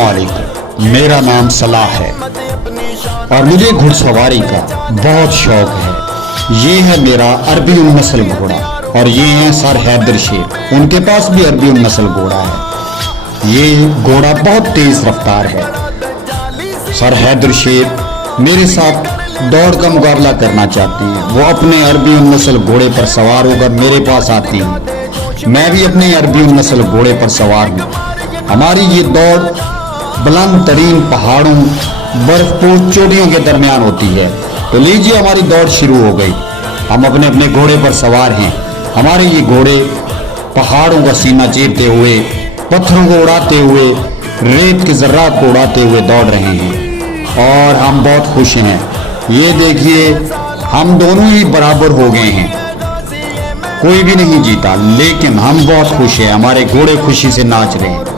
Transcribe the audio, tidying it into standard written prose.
अस्सलामुअलैकुम। मेरा नाम सलाह है और मुझे घुड़सवारी का बहुत शौक है। ये है मेरा अरबी नस्ल घोड़ा और ये है सर हैदर शेख। उनके पास भी अरबी नस्ल घोड़ा है। ये घोड़ा बहुत तेज रफ्तार है। सर हैदर शेख मेरे साथ दौड़ का मुकाबला करना चाहते हैं। वो अपने अरबी नस्ल घोड़े पर सवार होकर मेरे पास आती हैं। मैं भी अपने अरबी नस्ल घोड़े पर सवार हूँ। हमारी ये दौड़ बुलंद तरीन पहाड़ों बर्फपूर चोटियों के दरमियान होती है। तो लीजिए हमारी दौड़ शुरू हो गई। हम अपने अपने घोड़े पर सवार हैं। हमारे ये घोड़े पहाड़ों का सीना चीरते हुए, पत्थरों को उड़ाते हुए, रेत के जर्रात को उड़ाते हुए दौड़ रहे हैं और हम बहुत खुश हैं। ये देखिए हम दोनों ही बराबर हो गए हैं। कोई भी नहीं जीता, लेकिन हम बहुत खुश हैं। हमारे घोड़े खुशी से नाच रहे हैं।